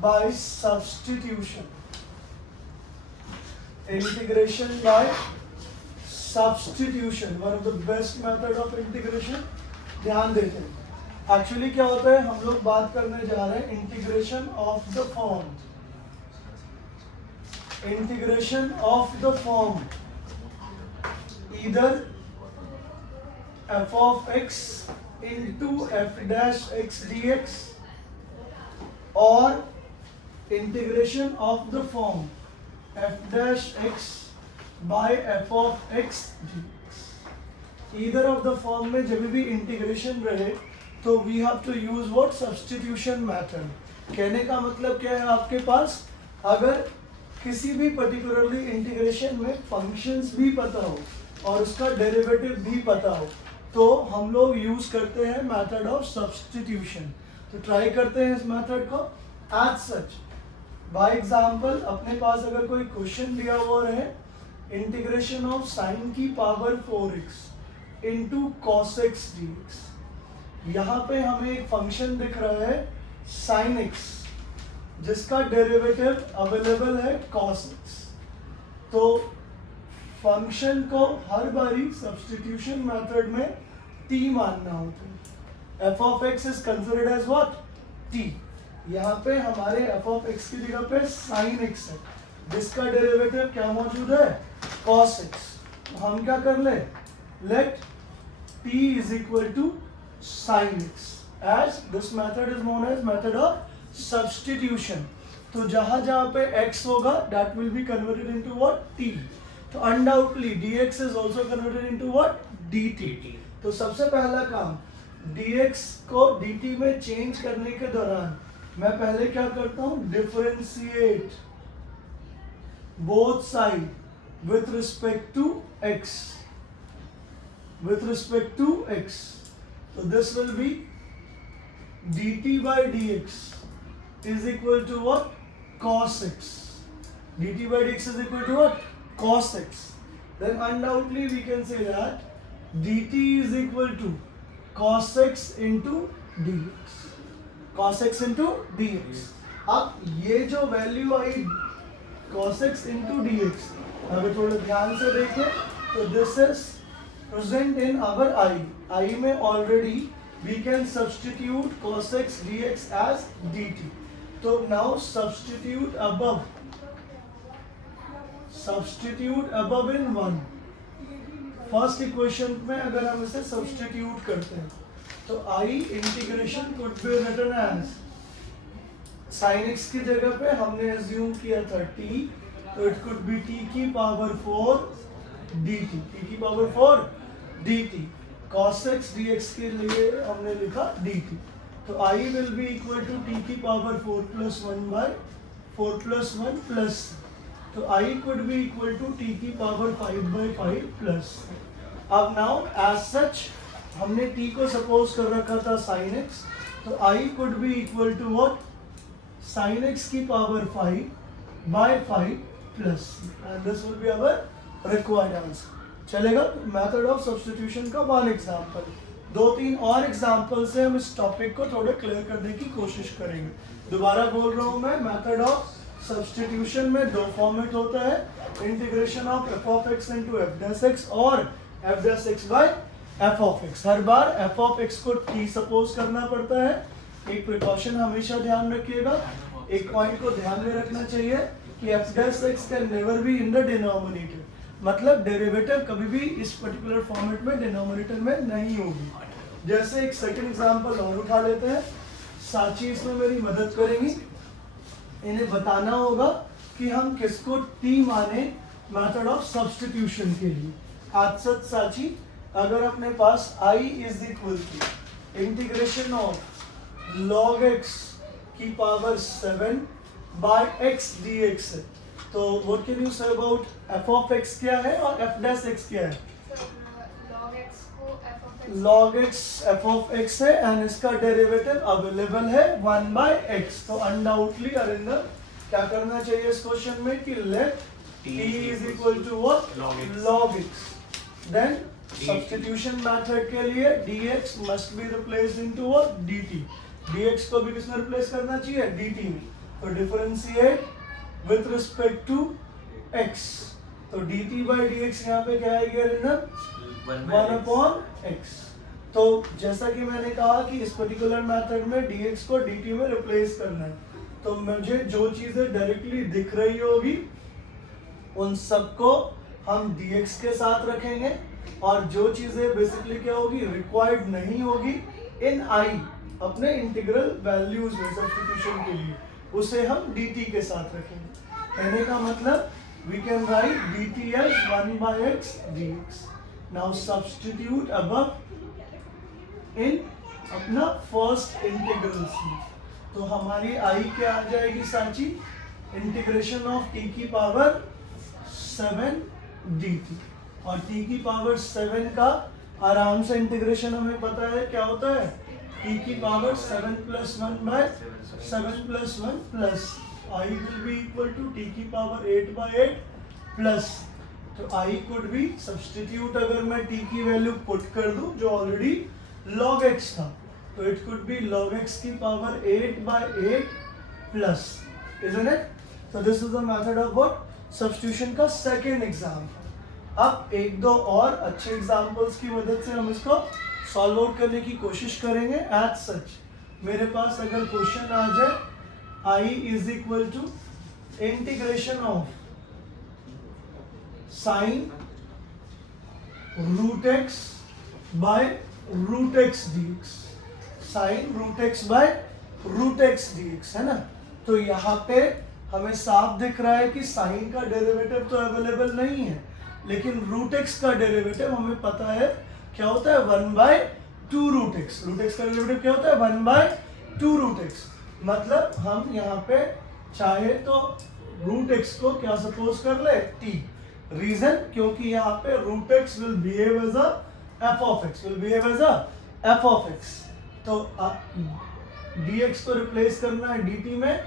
by substitution. Integration by substitution, one of the best method of integration. ध्यान देते हैं actually क्या होता है, हम लोग बात करने जा रहे हैं integration of the form. Integration of the form either f of x into f dash x dx or integration of the form f dash x by f of x dx. Either of the form में जब भी integration रहे तो we have to use what substitution method. कहने का मतलब क्या है, आपके पास अगर किसी भी पर्टिकुलरली इंटीग्रेशन में फंक्शंस भी पता हो और उसका डेरिवेटिव भी पता हो तो हम लोग यूज करते हैं मेथड ऑफ सब्स्टिट्यूशन. तो ट्राई करते हैं इस मेथड को. एज सच बाय एग्जांपल अपने पास अगर कोई क्वेश्चन दिया हुआ है, इंटीग्रेशन ऑफ साइन की power 4x into cos x D x. यहाँ पे हमें एक फंक्शन दिख रहा है साइन एक्स जिसका डेरिवेटिव अवेलेबल है कॉस एक्स. तो फंक्शन को हर बारी सब्स्टिट्यूशन मेथड में t मानना होता है. f of x is considered as what, t. यहाँ पे हमारे f of x की जगह पे sin x है जिसका डेरिवेटिव क्या मौजूद है, cos x. हम क्या कर ले, let t is equal to sin x as this method is known as method of substitution. तो जहाँ पे x होगा that will be converted into what, t. तो undoubtedly dx is also converted into what, dt. तो सबसे पहला काम dx को dt में चेंज करने के दौरान मैं पहले क्या करता हूँ, differentiate both side with respect to x. With respect to x. तो this will be dt by dx is equal to what, cos x. dt by dx is equal to what, cos x. Then undoubtedly we can say that dt is equal to cos x into dx. cos x into dx. अब ये जो value आई cos x into dx, अगर थोड़ा ध्यान से देखें तो this is present in our I में already we can substitute cos x dx as dt. तो now substitute above in 1. First equation में अगर हम इसे सब्स्टिट्यूट करते हैं तो I integration could be written as sin x की जगह पे हमने एज्यूम किया था t, तो इट कुड बी t की पावर 4 dt. t की power 4 dt. cos x dx के लिए हमने लिखा dt. तो I will be equal to t की power 4 plus 1 by 4 plus 1 plus. तो I could be equal to t की पावर 5 by 5 प्लस. अब नाउ एज सच हमने t को सपोज कर रखा था sin x, तो I could be equal to what, sin x की power 5 by 5 plus. And this will be our required answer. चलेगा. मेथड ऑफ सब्स्टिट्यूशन का वन एग्जांपल. 2-3 और एग्जांपल से हम इस टॉपिक को थोड़ा क्लियर करने की कोशिश करेंगे. दोबारा बोल रहा हूँ मैं, मेथड ऑफ सब्स्टिट्यूशन में दो फॉर्मेट होता है, integration of f of x into f dash x और f dash x by f of x. Her bar f of x को t सपोज करना पड़ता है. एक प्रिकॉशन हमेशा ध्यान रखिएगा, एक पॉइंट को ध्यान में रखना चाहिए कि f dash x can never be in the denominator. मतलब डेरिवेटिव कभी भी इस पर्टिकुलर फॉर्मेट में डिनोमिनेटर में नहीं होगी. जैसे एक सेकंड एग्जांपल और उठा लेते हैं. साची इसमें मेरी मदद करेंगी. इन्हें बताना होगा कि हम किसको t माने मेथड ऑफ सब्स्टिट्यूशन के लिए. आज सच साची अगर अपने पास I is equal to integration of log x की पावर 7 बाय x dx है, तो what can you say about f of x क्या है और f dash x क्या है. log x f of x है एंड इसका डेरिवेटिव अवेलेबल है 1 बाय x. तो अनडाउटली अरिंदर क्या करना चाहिए इस क्वेश्चन में कि let t is equal to what, log x. Then substitution method के लिए dx must be replaced into what, dt. dx को भी किसमें रिप्लेस करना चाहिए, dt में. तो differentiate with respect to x, तो dt बाई डी एक्स यहाँ पे क्या आएगी ऋण 1/x। तो जैसा कि मैंने कहा कि इस पर्टिकुलर मेथड में dx को dt में रिप्लेस करना है, तो मुझे जो चीजें डायरेक्टली दिख रही होगी उन सबको हम dx के साथ रखेंगे, और जो चीजें बेसिकली क्या होगी रिक्वायर्ड नहीं होगी इन i अपने इंटीग्रल वैल्यूज में सब्स्टिट्यूशन के लिए, उसे हम dt के साथ रखेंगे। कहने का मतलब we can write dt as 1/x dx. Now substitute above in अपना फर्स्ट इंटीग्रल्स में, तो हमारी i क्या आ जाएगी साची, इंटीग्रेशन ऑफ t की पावर 7 dt, और t की पावर 7 का आराम से इंटीग्रेशन हमें पता है क्या होता है, t की power 7 + 1 by 7 + 1 plus I will be equal to t की पावर 8/8 प्लस, तो I could be सब्स्टिट्यूट अगर मैं t की वैल्यू पुट कर दूं जो ऑलरेडी log x था, तो it could be log x की power 8/8 plus, isn't it? So this is the method of what? Substitution का सेकेंड एग्जाम्पल। अब एक दो और अच्छे एग्जाम्पल्स की मदद से हम इसको सॉल्व आउट करने की कोशिश करेंगे। एज सच मेरे पास अगर क्वेश्चन आ जाए I is equal to integration of sin root x by root x dx, sin root x by root x dx है ना, तो यहाँ पे हमें साफ दिख रहा है कि साइन का डेरिवेटिव तो अवेलेबल नहीं है, लेकिन रूट एक्स का डेरिवेटिव हमें पता है क्या होता है 1/2 रूट एक्स। रूट एक्स का डेरिवेटिव क्या होता है 1/2 रूट एक्स, मतलब हम यहाँ पे चाहे तो रूट एक्स को क्या सपोज कर ले t, रीजन क्योंकि यहाँ पे root x will behave as a f of x, will behave as a f of x, तो dx को रिप्लेस करना है dt में,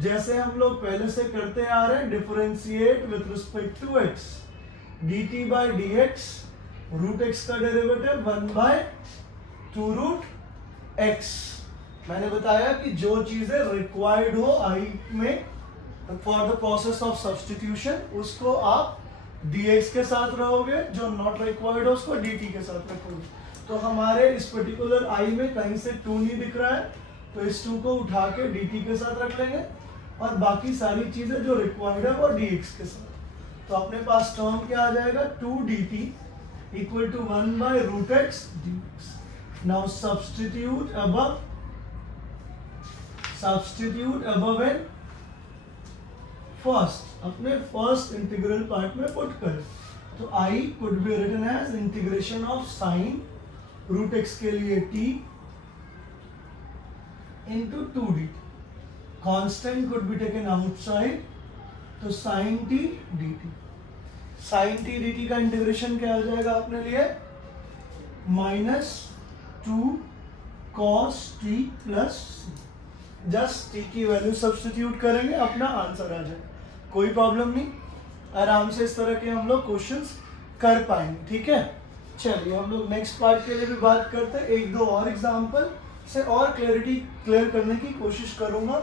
जैसे हम लोग पहले से करते आ रहे हैं, differentiate with respect to x, dt by dx, root x का डेरिवेटिव 1/2 रूट x। मैंने बताया कि जो चीजें रिक्वायर्ड हो आई में for the process of substitution उसको आप dx के साथ रहोगे, जो नॉट रिक्वायर्ड हो उसको dt के साथ रखोगे। तो हमारे इस पर्टिकुलर i में कहीं से 2 नहीं दिख रहा है, तो इस 2 को उठा के dt के साथ रख लेंगे, और बाकी सारी चीजें जो रिक्वायर्ड है वो dx के साथ। तो अपने पास टर्म क्या आ जाएगा 2 dt equal to 1/√x dx। Now substitute above and first, अपने फर्स्ट इंटीग्रल पार्ट में पुट करें, तो I could be written as integration of sine root x के लिए t into 2dt, constant could be taken outside, तो sin t dt, sin t dt का integration क्या हो जाएगा अपने लिए -2 cos t plus, just t की वैल्यू सब्स्टिट्यूट करेंगे अपना आंसर आ जाएगा, कोई प्रॉब्लम नहीं, आराम से इस तरह के हम लोग क्वेश्चंस कर पाएंगे। ठीक है, चलिए हम लोग नेक्स्ट पार्ट के लिए भी बात करते हैं, एक दो और एग्जांपल से और क्लैरिटी क्लियर करने की कोशिश करूंगा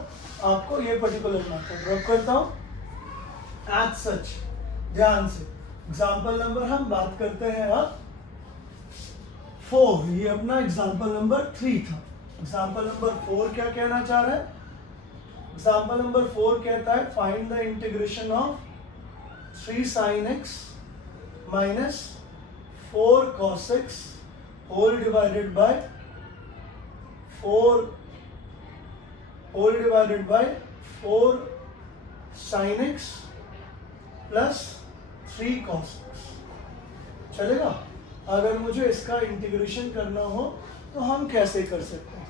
आपको, ये पर्टिकुलर मेथड ड्रॉप करता हूँ। एज सच ध्यान से एग्जांपल नंबर हम बात करते हैं अब 4, ये अपना एग्जांपल नंबर 3 था। एग्जांपल नंबर 4 क्या कहना चाह रहा है, एग्जांपल नंबर 4 कहता है find the integration of 3 sin x minus 4 cos x whole divided by 4 sin x plus 3 cos x। चलेगा, अगर मुझे इसका इंटीग्रेशन करना हो तो हम कैसे कर सकते हैं,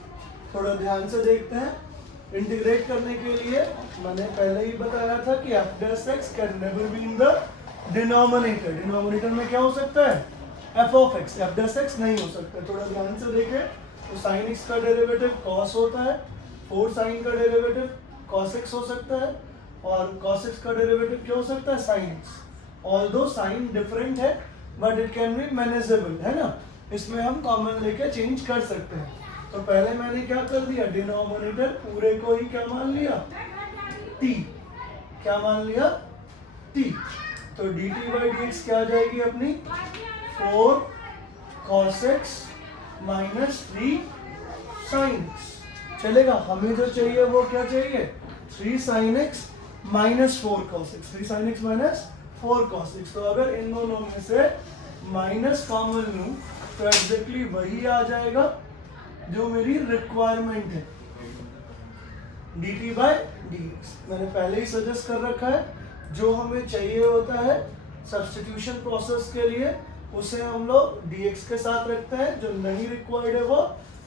थोड़ा ध्यान से देखते हैं। इंटीग्रेट करने के लिए मैंने पहले ही बताया था कि f' can never be in the denominator, denominator में क्या हो सकता है f ऑफ x, f' नहीं हो सकता। थोड़ा ध्यान से देखें, तो sin x का डेरिवेटिव cos होता है, 4 sin का डेरिवेटिव cos x हो सकता है, और cos x का डेरिवेटिव क्या हो सकता है sin x। Although sine different है but it can be manageable, है ना, इसमें हम कॉमन लेके चेंज कर सकते हैं। तो पहले मैंने क्या कर दिया, डिनोमिनेटर पूरे को ही क्या मान लिया t, क्या मान लिया t। तो dt बाई dx क्या आ जाएगी अपनी 4 cos x minus 3 sin x। चलेगा, हमें जो चाहिए वो क्या चाहिए 3 sin x minus 4 cos x, 3 sin x minus 4 cos x। तो अगर इन दोनों में से माइनस कॉमन लूं तो एग्जैक्टली वही आ जाएगा जो मेरी रिक्वायरमेंट है dt बाय dx। मैंने पहले ही सजेस्ट कर रखा है, जो हमें चाहिए होता है सब्स्टिट्यूशन प्रोसेस के लिए उसे हम लोग dx के साथ रखते हैं, जो नहीं रिक्वायर्ड है वो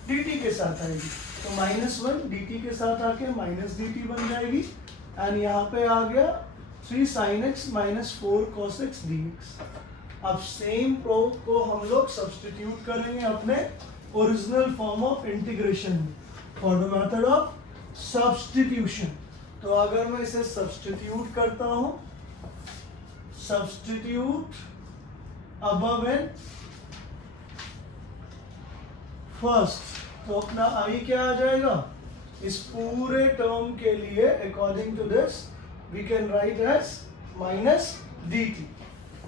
dt के साथ आएगी। तो -1 dt के साथ आके माइनस dt बन जाएगी एंड यहाँ पे आ गया 3 sin x minus 4 cos x dx। अब सेम प्रो को हम लोग सब्स्टिट्यूट करेंगे अपने ओरिजिनल फॉर्म ऑफ इंटीग्रेशन में for the method of substitution. तो अगर मैं इसे सब्स्टिट्यूट करता हूं, सब्स्टिट्यूट अबव एंड फर्स्ट, तो अपना i क्या आ जाएगा इस पूरे टर्म के लिए according to this we can write as minus dt।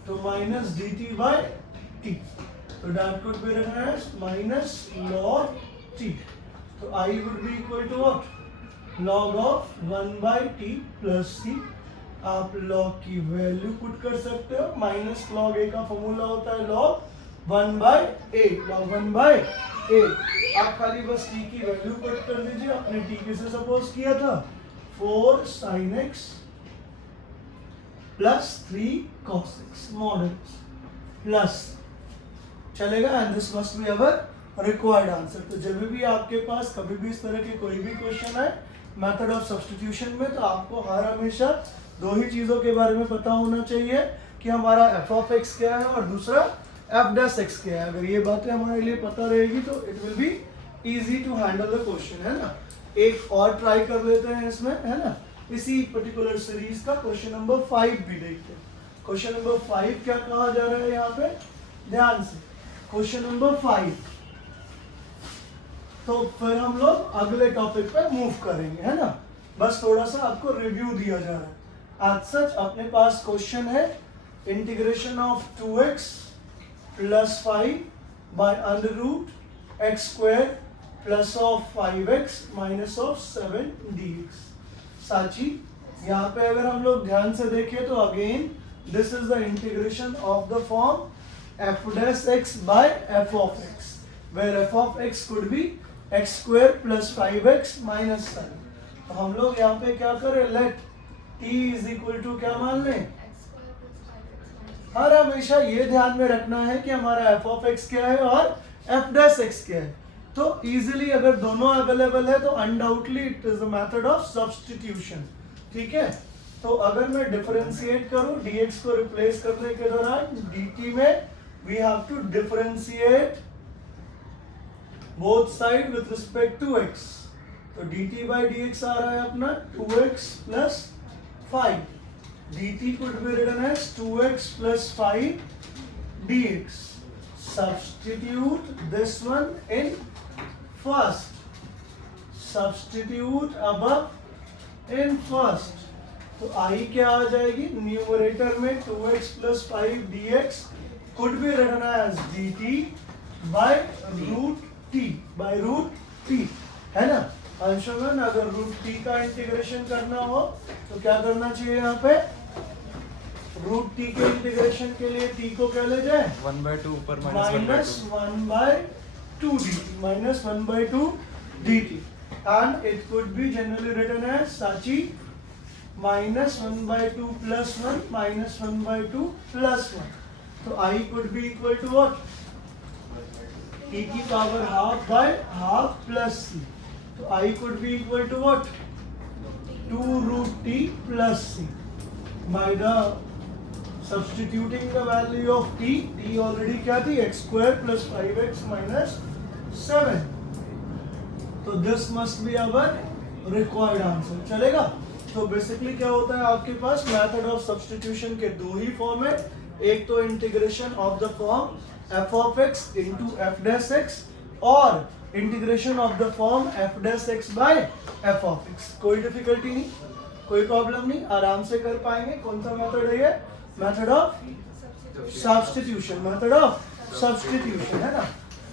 तो माइनस dt बाय t, तो that could be written as minus log t। तो I would be equal to what? log of 1 by t plus c। आप log की value put कर सकते हो, minus log a का formula होता है log 1 by a, log 1 by a। आप खाली बस t की वैल्यू पुट कर दीजिए, आपने t किसे सपोज किया था 4 sin x plus 3 cos x mod x plus, चलेगा and this must be our required answer. तो जब भी आपके पास कभी भी इस तरह के कोई भी क्वेश्चन है मेथड ऑफ सब्स्टिट्यूशन में, तो आपको हर हमेशा दो ही चीजों के बारे में पता होना चाहिए कि हमारा f ऑफ x क्या है और दूसरा f डैश x क्या है। अगर ये बातें हमारे लिए पता रहेगी तो it will be easy to handle the question, है ना। एक और ट्राई कर लेते हैं इसमें, है ना, इसी पर्टिकुलर सीरीज का क्वेश्चन नंबर 5 भी देखते हैं। क्वेश्चन नंबर 5 क्या कहा जा रहा है यहाँ पे, ध्यान से क्वेश्चन नंबर 5। तो फिर हम लोग अगले टॉपिक पे मूव करेंगे, है ना। बस थोड़ा सा आपको रिव्यू दिया जा रहा है। आज सच अपने पास क्वेश्चन है integration of 2x plus 5 by under root x square plus of 5x minus of 7 dx। साची, यहाँ पे अगर हम लोग ध्यान से देखें तो again this is the integration of the form f dash x by f of x, where f of x could be x square plus 5x minus 7। तो हम लोग यहाँ पे क्या करें, let t is equal to क्या मान लें, हर हमेशा ये ध्यान में रखना है कि हमारा f of x क्या है और f dash x क्या है। तो इजीली अगर दोनों अवेलेबल है तो undoubtedly it is the method of substitution, ठीक है। तो अगर मैं डिफरेंशिएट करूं dx को रिप्लेस करने के दौरान dt में we have to differentiate both side with respect to x। तो dt by dx आ रहा है अपना 2x plus 5, dt could be written as 2x plus 5 dx। Substitute this one in first, substitute above in first। तो i क्या आ जाएगी, numerator में 2x plus 5 dx could be written as dt by root t, by root t, है ना अंशुमन। अगर root t का integration करना हो तो क्या करना चाहिए, यहाँ पे रूट t के इंटीग्रेशन के लिए t को क्या ले जाए 1/2 ऊपर minus 1/2 dt, minus 1/2 dt and it could be generally written as साची minus 1/2 plus 1 minus 1/2 plus 1। तो I could be equal to what, t की power half by half plus c। तो I could be equal to what, 2 root t plus c by the substituting the value of t already क्या थी x square plus 5x minus 7। तो this must be our required answer, चलेगा। तो basically क्या होता है आपके पास मेथड ऑफ सब्स्टिट्यूशन के दो ही फॉर्म है, एक तो integration of the form f of x into f dash x और integration of the form f dash x by f of x। कोई डिफिकल्टी नहीं, कोई प्रॉब्लम नहीं, आराम से कर पाएंगे। कौन सा मेथड है ये? Method of substitution, method of substitution है ना।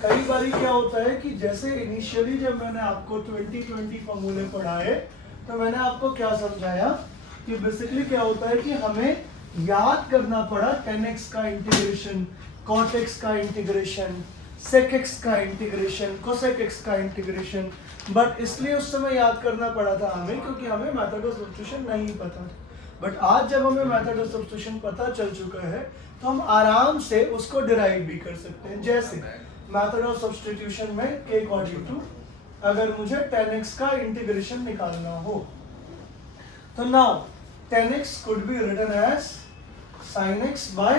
कई बारी क्या होता है कि जैसे इनिशियली जब मैंने आपको 20-20 फॉर्मूले पढ़ाए तो मैंने आपको क्या समझाया कि बेसिकली क्या होता है कि हमें याद करना पड़ा tan x का इंटीग्रेशन, cot x का इंटीग्रेशन, sec x का इंटीग्रेशन, cosec x का इंटीग्रेशन, बट इसलिए उस समय याद करना पड़ा था हमें क्योंकि हमें मेथड ऑफ सब्स्टिट्यूशन नहीं पता था। बट आज जब हमें मेथड ऑफ सब्स्टिट्यूशन पता चल चुका है तो हम आराम से उसको डिराइव भी कर सकते हैं। जैसे मेथड ऑफ सब्स्टिट्यूशन में k इक्वल टू, अगर मुझे tan x का इंटीग्रेशन निकालना हो तो now tan x could be written as sin x by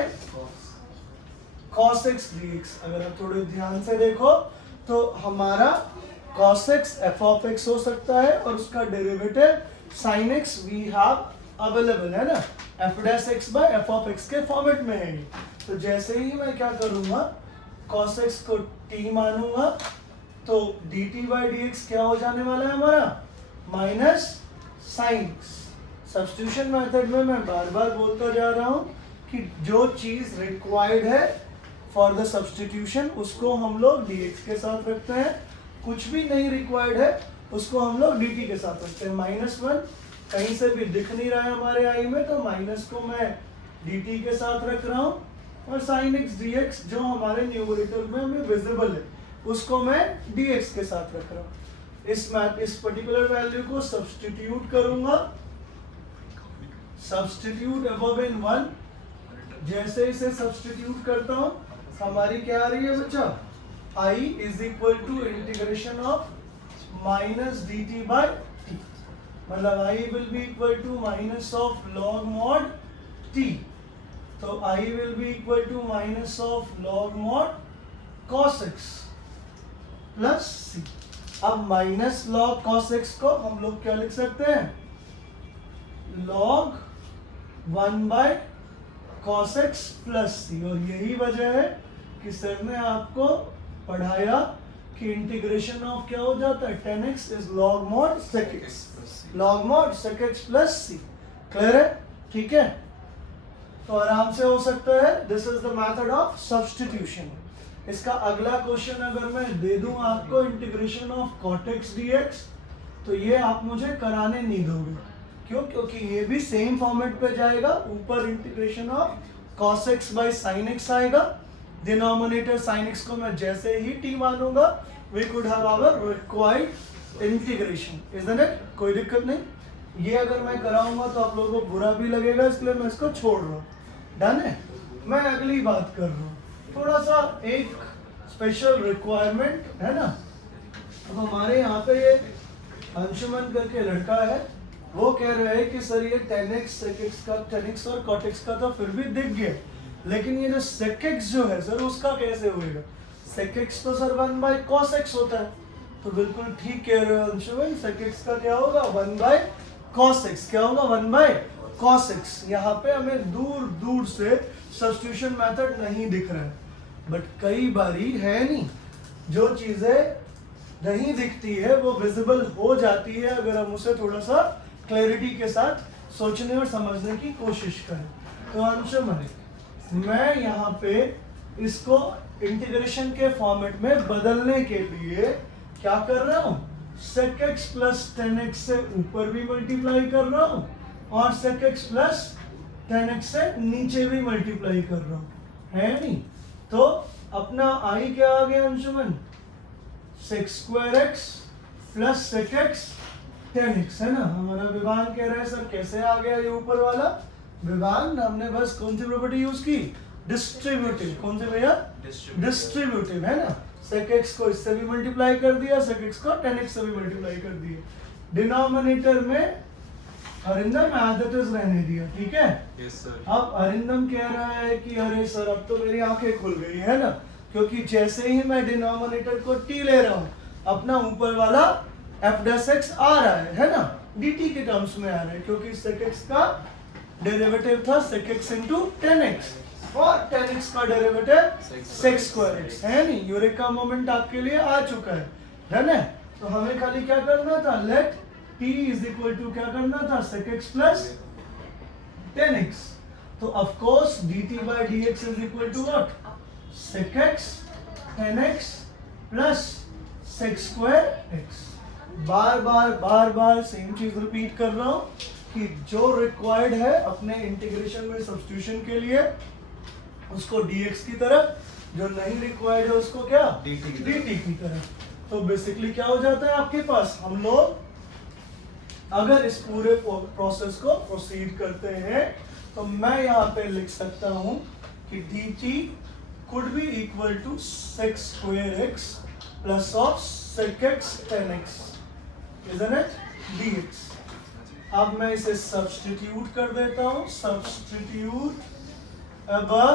cos x dx। अगर आप थोड़े ध्यान से देखो तो हमारा cos x f of x हो सकता है और उसका derivative sin x we have available है ना, f dash x by f of x के फॉर्मेट में है। तो जैसे ही मैं क्या करूंगा, cos x को t मानूंगा तो dt by dx क्या हो जाने वाला है हमारा, minus sin x। Substitution method में मैं बार बार बोलता जा रहा हूँ कि जो चीज रिक्वायर्ड है फॉर द सब्स्टिट्यूशन उसको हम लोग dx के साथ रखते हैं, कुछ भी नहीं रिक्वायर्ड है उसको हम लोग dt के साथ रखते हैं। -1 कहीं से भी दिख नहीं रहा है हमारे आई में तो माइनस को मैं dt के साथ रख रहा हूँ और sin x dx जो हमारे न्यूमरेटर में हमें विजिबल है उसको मैं dx के साथ रख रहा हूँ। इस पर्टिकुलर वैल्यू को सब्स्टिट्यूट करूंगा, सब्स्टिट्यूट above in 1, जैसे इसे सब्स्टिट्यूट करता हूँ हमारी क्या आ रही है बच्चा, I is equal to integration of minus dt by t, मतलब I will be equal to minus of log mod t, तो I will be equal to minus of log mod cos x plus c। अब minus log cos x को हम लोग क्या लिख सकते हैं, log 1 by cos x plus c। और यही वजह है कि सर ने आपको पढ़ाया कि इंटीग्रेशन ऑफ क्या हो जाता है, tan x is log mod sec x, log mod sec x plus c। Clear है? ठीक है, तो आराम से हो सकता है। This is the method of substitution. इसका अगला क्वेश्चन अगर मैं दे दूं आपको integration of cot x dx तो ये आप मुझे कराने नहीं दोगे, क्यों? क्योंकि ये भी सेम फॉर्मेट पे जाएगा, ऊपर integration of cos x by sin x आएगा, डिनोमिनेटर sin x को मैं जैसे ही t मानूंगा we could have our required integration, isn't it? कोई दिक्कत नहीं। ये अगर मैं कराऊंगा तो आप लोगों को बुरा भी लगेगा, इसलिए मैं इसको छोड़ रहा हूँ। डन है? मैं अगली बात कर रहा हूँ, थोड़ा सा एक स्पेशल रिक्वायरमेंट है ना। अब हमारे यहाँ पे ये अंशुमन करके लड़का है, वो कह रहे हैं कि सर ये tan x sec x का, tan x और cot x का तो फिर भी दिख गया, लेकिन ये जो sec x जो है सर उसका कैसे होएगा। sec x तो सर 1 बाय cos x होता है, तो बिल्कुल ठीक कह रहे हो अंशुमन, sec x का क्या होगा 1 बाय cos x, क्या होगा 1 बाय cos x। यहाँ पे हमें दूर दूर से सब्स्टिट्यूशन मेथड नहीं दिख रहा है, बट कई बारी है नहीं, जो चीजें नहीं दिखती है वो विजिबल हो जाती है अगर हम उसे थोड़ा सा क्लैरिटी के साथ सोचने और समझने की कोशिश करें। तो अंशुमन मैं यहाँ पे इसको इंटीग्रेशन के फॉर्मेट में बदलने के लिए क्या कर रहा हूँ, sec x plus tan x से ऊपर भी मल्टीप्लाई कर रहा हूँ और sec x plus tan x से नीचे भी मल्टीप्लाई कर रहा हूँ, है नहीं? तो अपना i क्या आ गया Anshuman, sec square x plus sec x tan x है ना। हमारा विभान कह रहा है सर कैसे आ गया ये ऊपर वाला विभान, हमने बस कौन सी प्रॉपर्टी यूज की, डिस्ट्रीब्यूटिव। कौन सी भैया, डिस्ट्रीब्यूटिव है ना। sec x को इससे भी मल्टीप्लाई कर दिया, sec x को tan x से भी मल्टीप्लाई कर दिया, डिनोमिनेटर में अरिंदम एज इट इज रहने दिया, ठीक है। yes, sir. अब अरिंदम कह रहा है कि अरे सर अब तो मेरी आंखें खुल गई है ना, क्योंकि जैसे ही मैं डिनोमिनेटर को t ले रहा हूँ अपना ऊपर वाला f dash x आ रहा है ना, dt के टर्म्स में आ रहा है, क्योंकि sec x का डेरिवेटिव था sec x into tan x और tan x का डेरिवेटिव sec स्क्वायर x है नहीं। यूरेका मोमेंट आपके लिए आ चुका है, डन है। तो हमें खाली क्या करना था, let t is equal to क्या करना था, sec x प्लस 10x। तो of course dt by dx is equal to what, sec x 10x plus sec square x। बार बार सेम चीज रिपीट कर रहा हूं कि जो रिक्वायर्ड है अपने इंटीग्रेशन में सब्स्टिट्यूशन के लिए उसको dx की तरफ, जो नहीं रिक्वायर्ड है उसको क्या, dt की तरफ। तो बेसिकली क्या हो जाता है आपके पास, हम लोग अगर इस पूरे प्रोसेस को प्रोसीड करते हैं तो मैं यहाँ पे लिख सकता हूँ कि dt could be equal to sec square x plus of sec x 10x, isn't it, dx। अब मैं इसे सब्स्टिट्यूट कर देता हूँ, सब्स्टिट्यूट अबव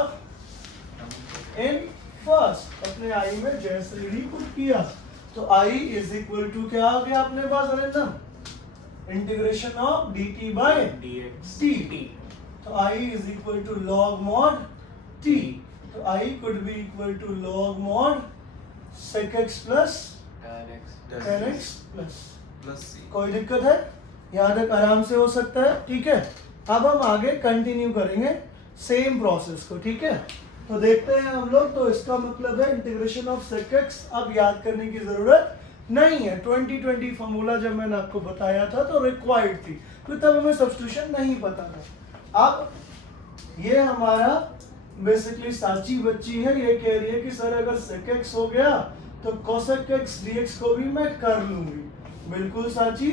इन फर्स्ट, अपने i में जैसे ही पुट किया तो i इज इक्वल टू क्या आ गया अपने पास Arindam, integration of dt by dt। तो i is equal to log mod t, तो i could be equal to log mod sec x plus 10x plus c। कोई दिक्कत है, यहाँ तक आराम से हो सकता है, ठीक है। अब हम आगे कंटिन्यू करेंगे सेम प्रोसेस को, ठीक है। तो देखते हैं हम लोग, तो इसका मतलब है इंटीग्रेशन ऑफ sec x अब याद करने की जरूरत नहीं है। 2020 फॉर्मूला जब मैंने आपको बताया था तो रिक्वायर्ड थी, तो तब हमें सब्स्टिट्यूशन नहीं पता था। अब ये हमारा बेसिकली साची बच्ची है, ये कह रही है कि सर अगर sec x हो गया तो cosec x dx को भी मैं कर लूंगी। बिल्कुल साची,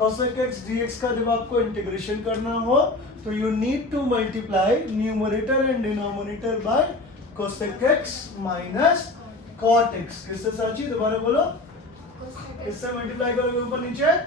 cosec x dx का जब आपको इंटीग्रेशन करना हो तो you need to multiply numerator and denominator by cosec x minus cot x। किससे साची, दोबारा बोलो, किससे मल्टीप्लाई करोगे ऊपर नीचे,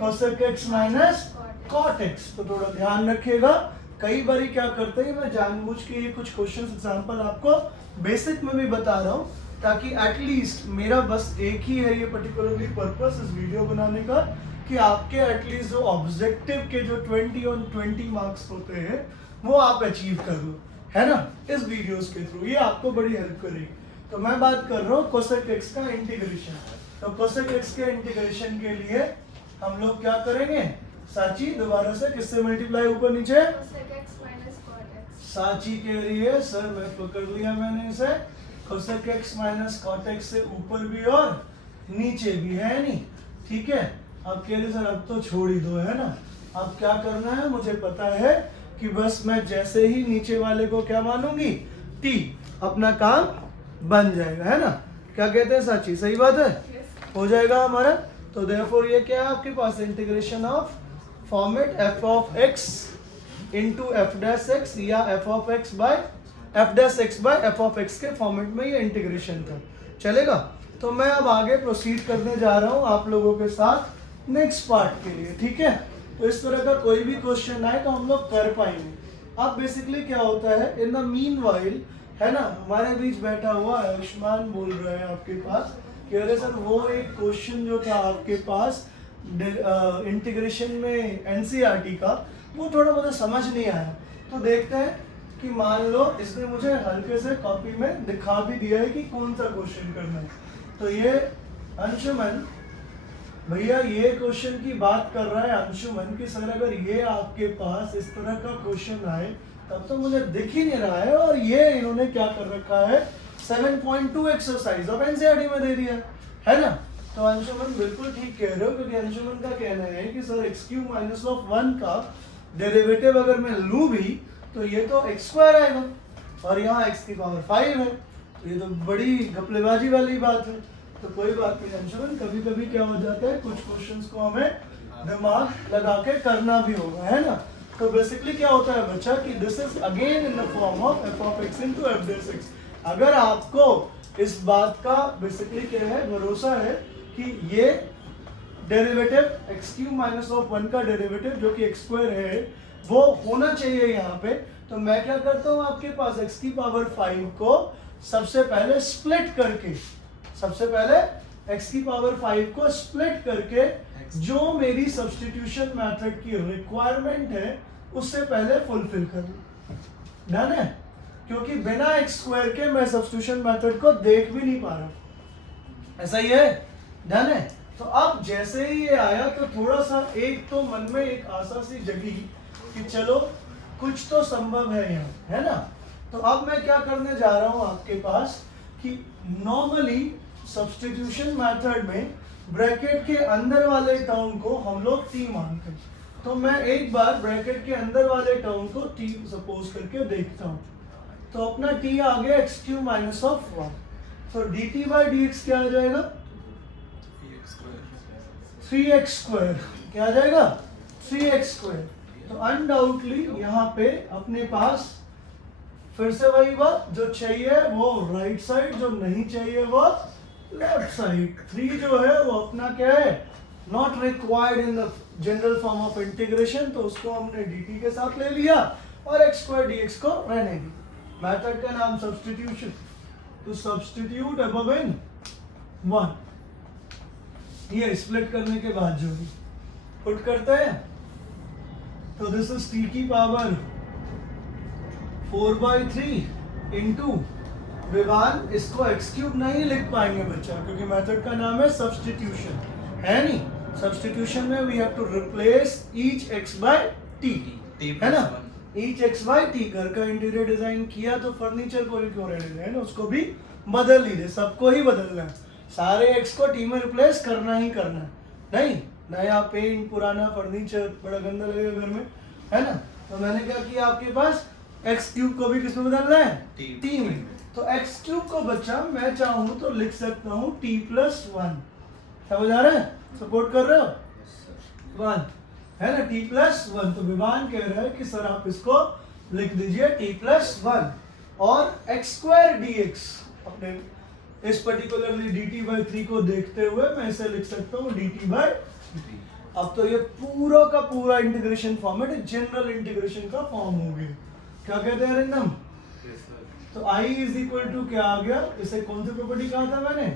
cosec x minus cot x। तो थोड़ा ध्यान रखिएगा, कई बार क्या करते हैं, मैं जानबूझ के ये कुछ क्वेश्चन एग्जांपल आपको बेसिक में भी बता रहा हूँ ताकि एटलीस्ट, मेरा बस एक ही है ये पर्टिकुलरली पर्पस इस वीडियो बनाने का, कि आपके एटलीस्ट जो ऑब्जेक्टिव के जो 20 on 20 मार्क्स होते हैं वो आप अचीव कर लो, है ना, इस वीडियोस के थ्रू। ये आपको बड़ी हेल्प करेगी। तो मैं बात कर रहा हूँ cosec x का इंटीग्रेशन। तो cosec x के इंटीग्रेशन के लिए हम लोग क्या करेंगे, साची दोबारा से किससे मल्टीप्लाई ऊपर नीचे, साची कह रही है सर मैं पकड़ लिया मैंने इसे, cosec x minus cot x से ऊपर भी और नीचे भी है नहीं, ठीक है। अब कह रहे सर अब तो छोड़ ही दो, है ना। अब क्या करना है, मुझे पता है कि बस मैं जैसे ही नीचे वाले को क्या मानूंगी, t, अपना काम बन जाएगा, है ना। क्या कहते हैं साची, सही बात है, हो जाएगा हमारा। तो देयरफॉर ये क्या है आपके पास, integration of format f of x into f dash x या f of x by f dash x by f of x के फॉर्मेट में ये इंटीग्रेशन था, चलेगा। तो मैं अब आगे प्रोसीड करने जा रहा हूँ आप लोगों के साथ नेक्स्ट पार्ट के लिए, ठीक है। तो इस तरह का कोई भी क्वेश्चन आए तो हम लोग कर पाएंगे। अब बेसिकली क्या होता है, इन द मीनवाइल, है ना, हमारे बीच बैठा हुआ आयुष्मान बोल रहा है आपके पास कि अरे सर वो एक क्वेश्चन जो था आपके पास इंटीग्रेशन में एनसीईआरटी का, वो थोड़ा मुझे समझ नहीं आया। तो देखते हैं कि मान लो इसने मुझे हल्के से कॉपी में दिखा भी दिया है कि कौन सा क्वेश्चन करना है। तो ये अंशुमन भैया ये क्वेश्चन की बात कर रहा है अंशुमन कि सर अगर ये आपके पास इस तरह का क्वेश्चन आए तब तो मुझे दिख ही नहीं रहा है, और ये इन्होंने क्या कर रखा है 7.2 एक्सरसाइज ऑफ एनसीईआरटी में दे दिया है ना। तो अंशुमन बिल्कुल ठीक कह रहे हो, क्योंकि अंशुमन का कहना है कि सर x³ माइनस ऑफ 1 का डेरिवेटिव अगर मैं लूँ भी तो ये तो x² आएगा और यहाँ x की पावर 5 है, तो ये तो बड़ी घपलेबाजी वाली बात है। तो कोई बात नहीं अंशुमन, कभी कभी क्या हो जाता है कुछ क्वेश्चंस को हमें दिमाग लगा के करना भी होगा, है ना। तो बेसिकली क्या होता है बच्चा कि this is again in the form of f of x into f dash x। अगर आपको इस बात का बेसिकली क्या है भरोसा है कि ये डेरिवेटिव x³ माइनस ऑफ 1 का डेरिवेटिव जो कि x² है वो होना चाहिए यहाँ पे, तो मैं क्या करता हूँ आपके पास x की पावर 5 को सबसे पहले स्प्लिट करके, सबसे पहले x की पावर 5 को स्प्लिट करके जो मेरी सब्स्टिट्यूशन मेथड की रिक्वायरमेंट है उससे पहले फुलफिल कर लूं, डन है। क्योंकि बिना x² के मैं सब्स्टिट्यूशन मेथड को देख भी नहीं पा रहा, ऐसा ही है, डन है। तो अब जैसे ही ये आया तो थोड़ा सा एक तो मन में एक आशा सी जगी कि चलो कुछ तो संभव है यहाँ, है ना। तो अब मैं क्या करने जा रहा हूँ आपके पास कि नॉर्मली सब्स्टिट्यूशन मेथड में ब्रैकेट के अंदर वाले टर्म को हम लोग t मानते हैं। तो मैं एक बार ब्रैकेट के अंदर वाले टर्म को t सपोज करके देखता हूँ। तो अपना t आ गया x क्यूब माइनस ऑफ 1। तो dt बाई dx क्या आ जाएगा? 3x square. क्या आ जाएगा? 3x square. तो अनडाउटली यहाँ पे अपने पास फिर से वही बात, जो चाहिए वो राइट साइड, जो नहीं चाहिए वो लेफ्ट साइड। 3 जो है वो अपना क्या है, not required in the general form of integration, तो उसको हमने dt के साथ ले लिया और x स्क्वायर dx को रहने दी। मेथड का नाम substitution. To substitute above in 1, ये स्प्लिट करने के बाद जो भी पुट करते हैं तो दिस इज t की पावर 4/3 इंटू विवान। इसको x क्यूब नहीं लिख पाएंगे बच्चा, क्योंकि मेथड का नाम है सब्स्टिट्यूशन, है नहीं। सब्स्टिट्यूशन में we have to replace each x by t, है ना। Each x by t। घर का इंटीरियर डिजाइन किया तो फर्नीचर को भी क्यों रहने दें, उसको भी बदल ही दे, सबको ही बदलना है। सारे x को t में रिप्लेस करना ही करना है, नहीं नया पेंट पुराना फर्नीचर बड़ा गंदा लगेगा घर में, है ना। तो मैंने क्या किया, आपके पास x क्यूब को भी किसमें बदलना है? t में। तो x क्यूब को बच्चा मैं चाहूँ तो लिख सकता हूँ t प्लस 1। समझ आ रहा है? सपोर्ट कर रहे हो? 1 है ना, t प्लस 1। तो विवान कह रहा है कि सर आप इसको लिख दीजिए t प्लस 1 और x स्क्वायर dx। अपने इस पर्टिकुलरली dt बाई 3 को देखते हुए मैं इसे लिख सकता हूँ dt बाई 3। अब तो ये पूरा का पूरा इंटीग्रेशन फॉर्मेट जनरल इंटीग्रेशन का फॉर्म हो गया। क्या कहते हैं अरिंदम? तो I इज इक्वल टू क्या आ गया, इसे कौन सी प्रॉपर्टी कहा था मैंने?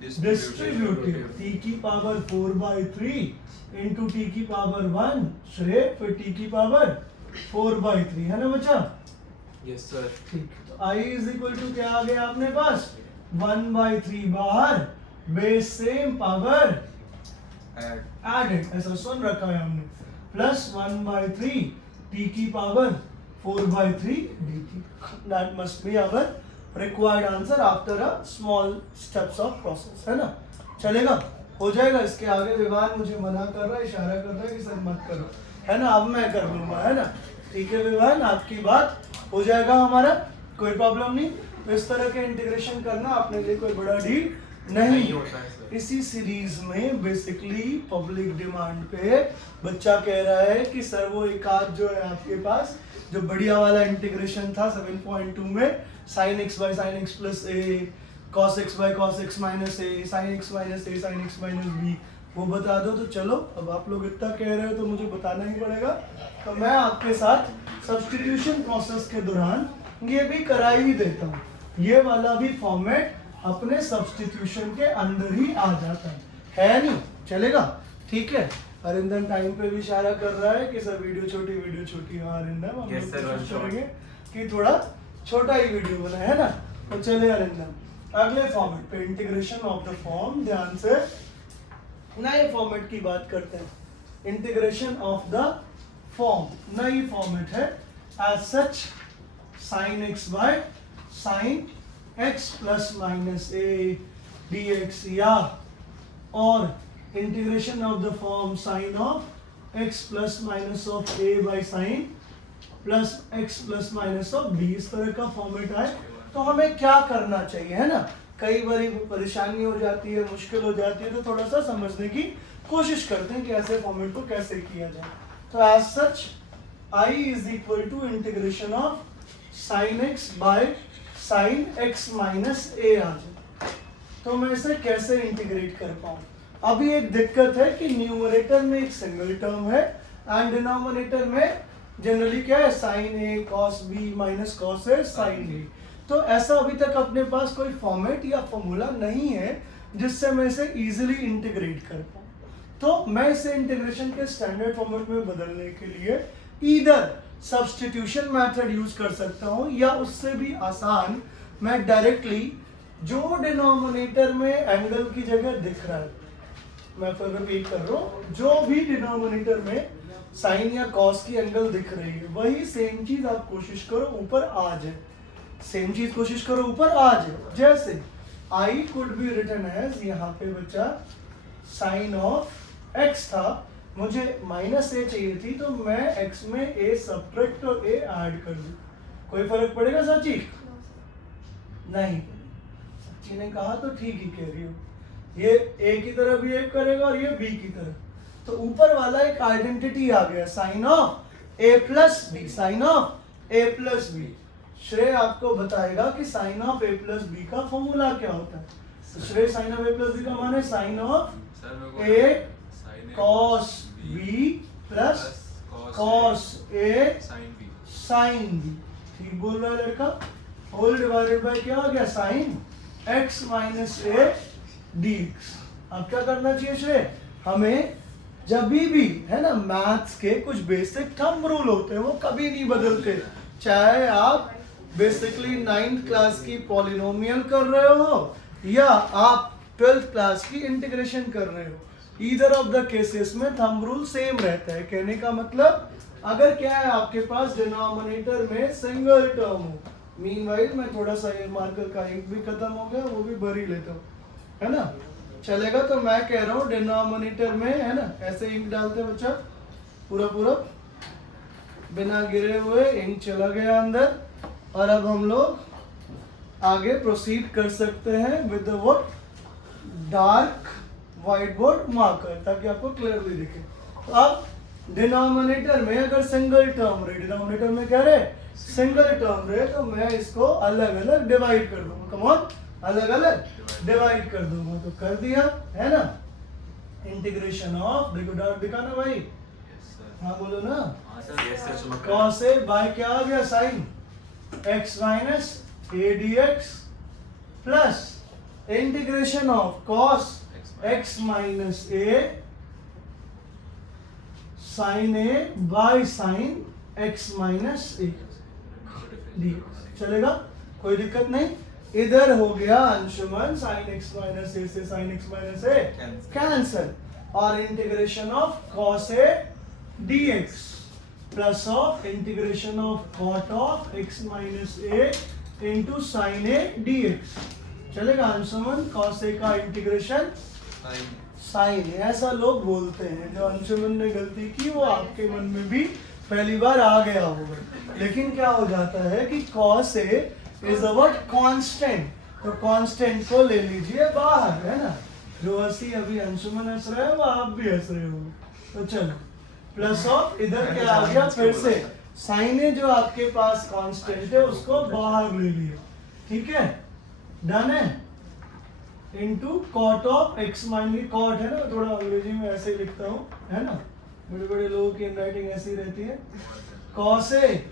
डिस्ट्रीब्यूटिव। t की पावर 4/3 इंटू t की पावर 1 श्रेय फिर t की पावर 4/3, है ना बच्चा? Yes sir. ठीक। तो I इज इक्वल टू क्या आ गया अपने पास? 1/3 बाहर, बेस सेम, पावर एडेड, ऐसा सुन रखा है हमने, प्लस 1/3 t की power 4/3 dt। That must be our required answer after a small steps of process, है ना। चलेगा, हो जाएगा। इसके आगे विवान मुझे मना कर रहा है, इशारा कर रहा है कि सर मत करो, है ना। अब मैं कर लूंगा, है ना। ठीक है विवान, आपकी बात हो जाएगा हमारा, कोई प्रॉब्लम नहीं। तो इस तरह के इंटीग्रेशन करना अपने लिए कोई बड़ा डील नहीं होता है सर। इसी सीरीज में बेसिकली पब्लिक डिमांड पे बच्चा कह रहा है कि सर वो एक आध जो है आपके पास जो बढ़िया वाला इंटीग्रेशन था 7.2 में sin x by sin x plus a, cos x by cos x minus a, sin x minus a, sin x minus b, वो बता दो। तो चलो, अब आप लोग इतना कह रहे हो तो मुझे बताना ही पड़ेगा। तो मैं आपके साथ सब्स्टिट्यूशन प्रोसेस के दौरान ये भी करा ही देता हूँ। ये वाला भी फॉर्मेट अपने सब्स्टिट्यूशन के अंदर ही आ जाता है नहीं? चलेगा, ठीक है। अरिंदम टाइम पे भी इशारा कर रहा है कि सर वीडियो छोटी। हाँ अरिंदम, हम लोग कोशिश करेंगे कि थोड़ा छोटा ही वीडियो बना, है ना। तो चले अरिंदम अगले फॉर्मेट पे, इंटीग्रेशन ऑफ द फॉर्म। ध्यान से नए फॉर्मेट की बात करते हैं। इंटीग्रेशन ऑफ द फॉर्म नई फॉर्मेट है। As such sin x by sin x plus minus a dx, या और integration of the form sin of x plus minus of a by sin plus x plus minus of b। इस तरह का format आए तो हमें क्या करना चाहिए, है ना। कई बार परेशानी हो जाती है, मुश्किल हो जाती है, तो थोड़ा सा समझने की कोशिश करते हैं कि ऐसे फॉर्मेट को कैसे किया जाए। तो as such I is equal to integration of sin x by sin x minus a आ जाए। तो मैं इसे कैसे इंटीग्रेट कर पाऊँ? अभी एक दिक्कत है कि न्यूमरेटर में एक सिंगल टर्म है एंड डिनोमिनेटर में जनरली क्या है, sin a cos b minus cos a sin b। तो ऐसा अभी तक अपने पास कोई फॉर्मेट या फॉर्मूला नहीं है जिससे मैं इसे इजीली इंटीग्रेट कर पाऊँ। तो मैं इसे इंटीग्रेशन के स्टैंडर्ड फॉर्मेट में बदलने के लिए ईदर सब्स्टिट्यूशन मेथड यूज कर सकता हूँ, या उससे भी आसान मैं डायरेक्टली जो डिनोमिनेटर में एंगल की जगह दिख रहा है मैं फिर रिपीट कर रहा हूँ, जो भी डिनोमिनेटर में साइन या कॉस की एंगल दिख रही है वही सेम चीज आप कोशिश करो ऊपर आ जाए, सेम चीज कोशिश करो ऊपर आ जाए। जैसे I could be written as, यहाँ पे बच्चा साइन ऑफ एक्स था, मुझे माइनस ए चाहिए थी तो मैं एक्स में ए सब्ट्रैक्ट और ए ऐड कर दूं, कोई फर्क पड़ेगा साची? नहीं। सच्ची ने कहा तो ठीक ही कह रही हो, ये ए की तरह बिहेव करेगा और ये बी की तरह, तो ऊपर वाला एक आइडेंटिटी आ गया, sine of a plus b, sine of a plus b. Shrey आपको बताएगा कि sine of a plus b का फॉर्मूला क्या होता है। तो Shrey sine of a plus b का माने sine of a cos b plus cos a sine b. ठीक बोल रहा है लड़का। होल डिवाइडेड बाय क्या हो गया, sine x minus a d x. अब क्या करना चाहिए श्रेय, हमें जब भी है ना मैथ्स के कुछ बेसिक थंब रूल होते हैं वो कभी नहीं बदलते, चाहे आप बेसिकली 9th क्लास की पॉलिनोमियल कर रहे हो या आप 12th क्लास की इंटीग्रेशन कर रहे हो, ईदर ऑफ द केसेस में थंब रूल सेम रहता है। कहने का मतलब अगर क्या है आपके पास डिनोमिनेटर में सिंगल टर्म हो, मीनवाइल मैं थोड़ा सा ये मार्कर का इंक भी खत्म हो गया वो भी भर ही लेता हूँ, है ना, चलेगा। तो मैं कह रहा हूँ डिनोमिनेटर में है ना ऐसे इंक डालते बच्चा, पूरा पूरा बिना गिरे हुए इंक चला गया अंदर, और अब हम लोग आगे प्रोसीड कर सकते हैं with the what, dark white board marker, ताकि आपको क्लियरली दिखे। तो अब डिनोमिनेटर में अगर सिंगल टर्म रहे, डिनोमिनेटर में क्या रहे, सिंगल टर्म रहे, तो मैं इसको अलग अलग डिवाइड कर दूंगा, कम ऑन, अलग अलग डिवाइड कर दूंगा। तो कर दिया है ना, इंटीग्रेशन ऑफ, देखो डार्क दिखाना भाई, हाँ बोलो ना, कॉस ए बाय क्या आ गया, sine x minus a d x plus integration of cos x minus a sine a by sine x minus a d. चलेगा, कोई दिक्कत नहीं। इधर हो गया Anshuman sine x minus a से sine x minus a cancel, और integration of cos a d x plus of integration of cot of x minus a into sine a d x. चलेगा अंशुमन, कॉस ए का integration sign, ऐसा लोग बोलते हैं। जो अंशुमन ने गलती की वो आपके मन में भी पहली बार आ गया होगा, लेकिन क्या हो जाता है कि cos A is a what, constant, तो कांस्टेंट को ले लीजिए बाहर, है ना। जो हंसी अभी अंशुमन हंस रहे हो वो आप भी हंस रहे हो, तो चलो प्लस ऑफ इधर क्या आ गया, फिर से साइन ए जो आपके पास कांस्टेंट है उसको बाहर ले लिया, ठीक है, डन है, into cot of x minus, cot है ना, थोड़ा अंग्रेजी में ऐसे ही लिखता हूँ, है ना, बड़े बड़े लोगों की राइटिंग ऐसी रहती है। कॉस ए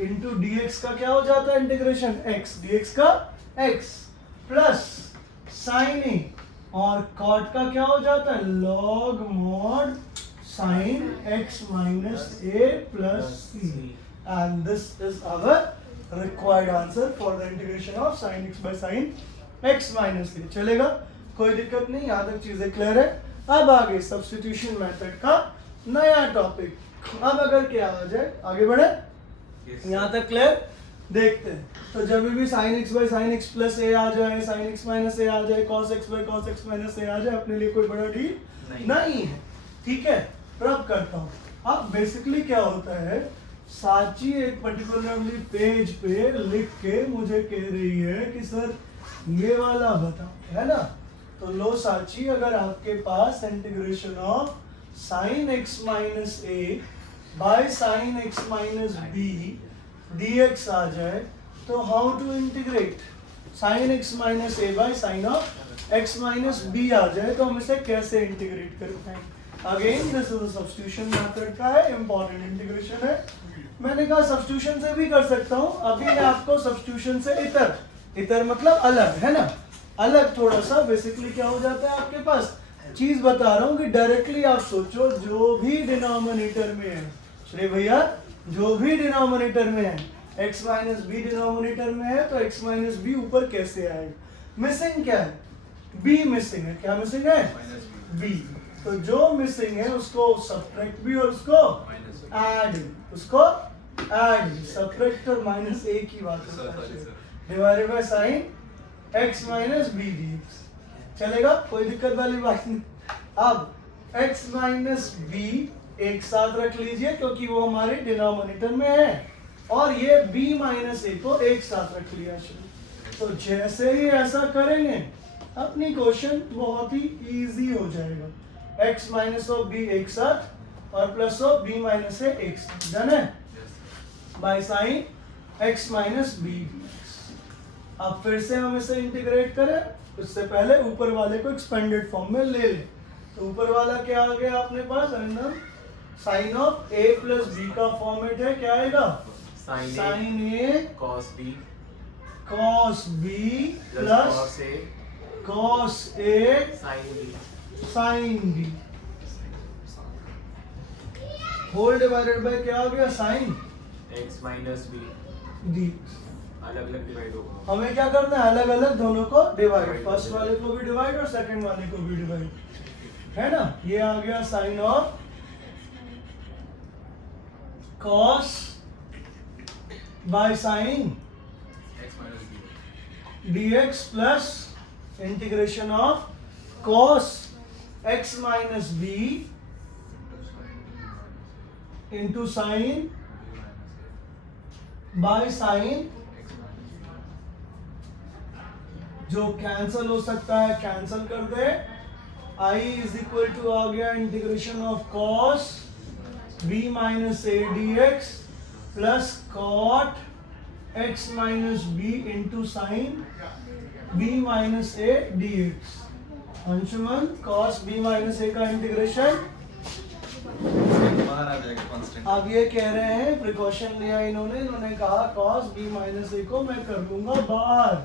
इंटू dx का क्या हो जाता है इंटीग्रेशन, x dx का x प्लस साइन ए, और कॉट का क्या हो जाता है log mod sine x minus a plus c, and this is our required answer for the integration of sine x by sine x minus a। चलेगा, कोई दिक्कत नहीं, यहाँ तक चीजें क्लियर है। अब आगे सब्स्टिट्यूशन मेथड का नया टॉपिक, अब अगर क्या आ जाए, आगे बढ़े, यहाँ तक क्लियर, देखते हैं। तो जब भी sine x by sine x plus a आ जाए, साइन एक्स माइनस ए आ जाए, cos x by cos x minus a आ जाए, अपने लिए कोई बड़ा डील नहीं है, ठीक है। प्रॉप करता हूँ। अब बेसिकली क्या होता है, साची एक पर्टिकुलरली पेज पे लिख के मुझे कह रही है कि सर ये वाला बताओ, है ना। तो लो साची, अगर आपके पास integration of sine x minus a by sine x minus b dx आ जाए, तो how to integrate sine x minus a by sine of x minus b आ जाए, तो हम इसे कैसे इंटीग्रेट करते हैं। Again this is substitution method का है, इंपॉर्टेंट इंटीग्रेशन है। मैंने कहा सब्स्टिट्यूशन से भी कर सकता हूँ, अभी मैं आपको सब्स्टिट्यूशन से इतर, इतर मतलब अलग, है ना, अलग थोड़ा सा। बेसिकली क्या हो जाता है आपके पास, चीज बता रहा हूँ कि डायरेक्टली आप सोचो, जो भी डिनोमिनेटर में है, श्री भैया जो भी डिनोमिनेटर में है, x माइनस बी डिनोमिनेटर में है, तो x माइनस बी ऊपर कैसे आएगा। मिसिंग क्या है, b मिसिंग है, क्या मिसिंग है, b, तो जो मिसिंग है उसको सब्ट्रैक्ट भी और उसको ऐड, उसको ऐड, सब्ट्रैक्ट और माइनस एक ही बात है, divided by sine x minus b dx। चलेगा, कोई दिक्कत वाली बात नहीं। अब x माइनस बी एक साथ रख लीजिए क्योंकि वो हमारे डिनोमिनेटर में है, और ये b माइनस ए को एक साथ रख लिया। तो जैसे ही ऐसा करेंगे अपनी क्वेश्चन बहुत ही इजी हो जाएगा। x माइनस ऑफ b एक साथ और plus of b minus a एक साथ, डन है, by sine x minus b. अब फिर से हम इसे इंटीग्रेट करें, उससे पहले ऊपर वाले को एक्सपेंडेड फॉर्म में ले लें। तो ऊपर वाला क्या आ गया अपने पास, sine of a plus b का फॉर्मेट है, क्या आएगा, sine a cos b plus cos a sine b whole divided by क्या आ गया, sine x minus b d। अलग अलग डिवाइड होगा, हमें क्या करना है, अलग अलग दोनों को डिवाइड, फर्स्ट वाले को भी डिवाइड और सेकंड वाले को भी डिवाइड, है ना। ये आ गया sine of cos by sine x minus b dx plus integration of cos x minus b into sine by sine, जो कैंसल हो सकता है कैंसल कर दे। i इज इक्वल टू आ गया integration of cos b minus a dx plus cot x minus b into sine b minus a dx। Anshuman, cos b minus a का integration, बाहर आ जाएगा कांस्टेंट। अब ये कह रहे हैं, प्रिकॉशन लिया इन्होंने कहा cos b माइनस ए को मैं कर दूंगा बाहर,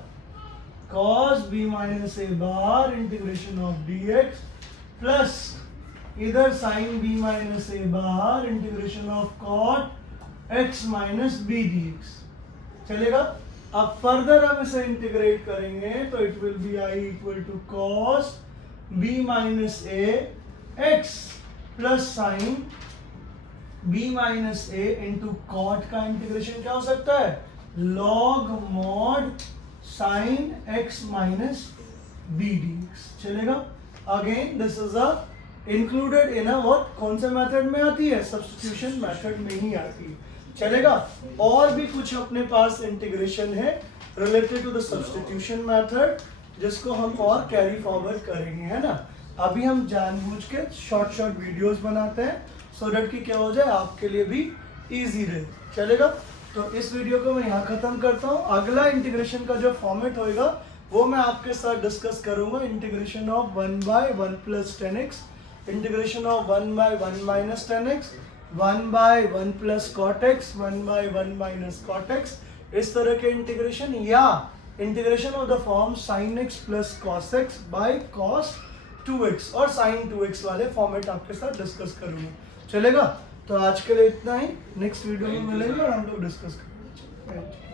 cos b माइनस ए बाहर इंटीग्रेशन ऑफ dx प्लस इधर sin b माइनस ए बाहर integration of cot x minus b dx। चलेगा। अब फर्दर हम इसे इंटीग्रेट करेंगे तो it will be i equal to cos b minus a x plus sine b minus a into cot का integration क्या हो सकता है, log mod sin x minus b dx। चलेगा। Again this is a included in a what, कौन से method में आती है, सब्स्टिट्यूशन मेथड में ही आती है। चलेगा। और भी कुछ अपने पास इंटीग्रेशन है related to the substitution method जिसको हम और कैरी फॉरवर्ड करेंगे, है ना। अभी हम जानबूझ के शॉर्ट वीडियोस बनाते हैं सो दैट कि क्या हो जाए आपके लिए भी इजी रहे। चलेगा। तो इस वीडियो को मैं यहाँ खत्म करता हूँ। अगला इंटीग्रेशन का जो फॉर्मेट होएगा वो मैं आपके साथ डिस्कस करूंगा, integration of 1 by 1 plus 10x, integration of 1 by 1 minus 10x, 1 by 1 plus cot x, 1 by 1 minus cot x, इस तरह के इंटीग्रेशन, या integration of the form sin x plus cos x by cos 2x और sin 2x वाले format आपके साथ discuss करूंगा। चलेगा। तो आज के लिए इतना ही, नेक्स्ट वीडियो में मिलेंगे और हम लोग डिस्कस करेंगे।